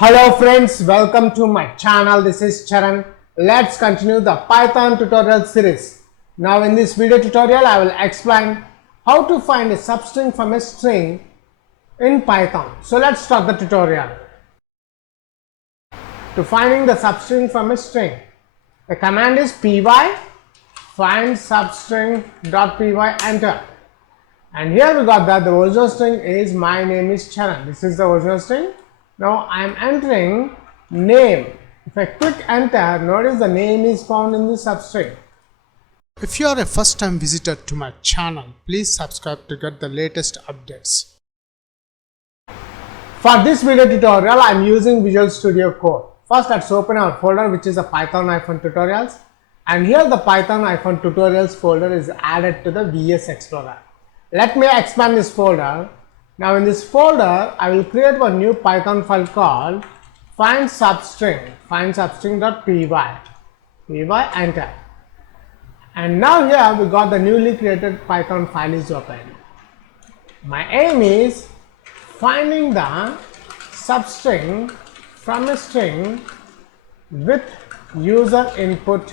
Hello friends, welcome to my channel. This is Charan. Let's continue the Python tutorial series. Now in this video tutorial, I will explain how to find a substring from a string in Python. So let's start the tutorial. To finding the substring from a string, the command is py find substring.py, enter. And here we got that the original string is my name is Charan. This is the original string. Now I am entering name. If I click enter, notice the name is found in the substring. If you are a first time visitor to my channel, please subscribe to get the latest updates. For this video tutorial, I am using Visual Studio Code. First, let's open our folder, which is a Python-tutorials. And here the Python-tutorials folder is added to the VS Explorer. Let me expand this folder. Now in this folder, I will create one new Python file called find substring.py. Enter. And now here we got the newly created Python file is open. My aim is finding the substring from a string with user input.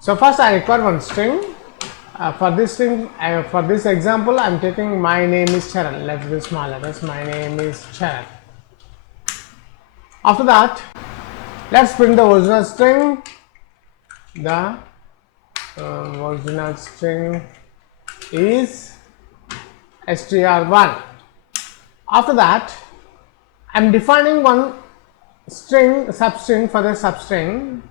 So first I require one string. For this example, I am taking my name is Charan. Let's do small letters. My name is Charan. After that, let's print the original string. The original string is str1. After that, I am defining one substring for the substring.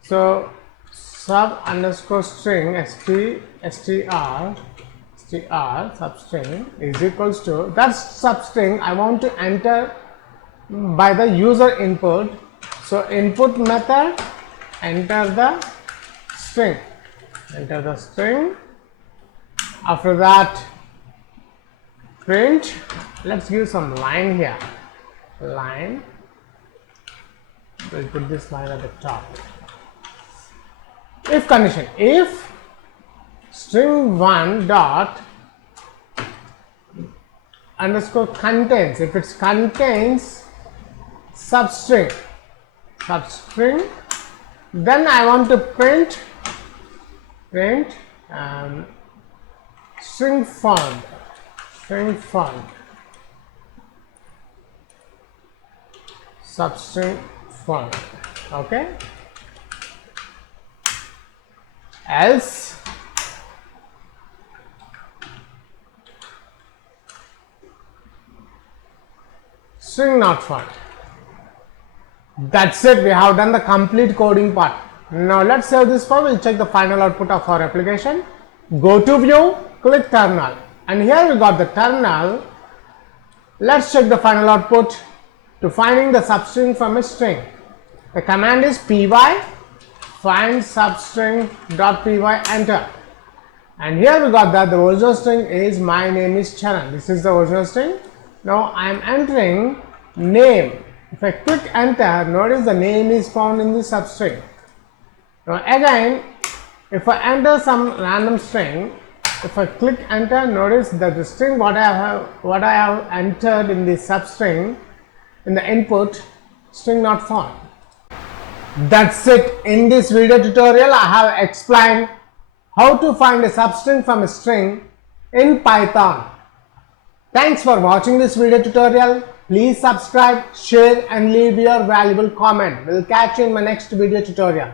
So sub underscore string str substring is equals to that substring I want to enter by the user input. So input method, enter the string. After that, print. Let's give some line here. We'll put this line at the top. If condition, if string1 dot underscore contains, if it contains substring, then I want to print string font, substring font. Okay. Else string not found. That's it. We have done the complete coding part. Now let's save this file. We'll check the final output of our application. Go to view, click terminal, and here we got the terminal. Let's check the final output. To finding the substring from a string, the command is py find substring.py, enter. And here we got that the original string is my name is Charan. This is the original string. Now I am entering name. If I click enter, notice the name is found in the substring. Now again, if I enter some random string, if I click enter, notice that the string what I have entered in the substring in the input, string not found. That's it. In this video tutorial, I have explained how to find a substring from a string in Python. Thanks for watching this video tutorial. Please subscribe, share and leave your valuable comment. We'll catch you in my next video tutorial.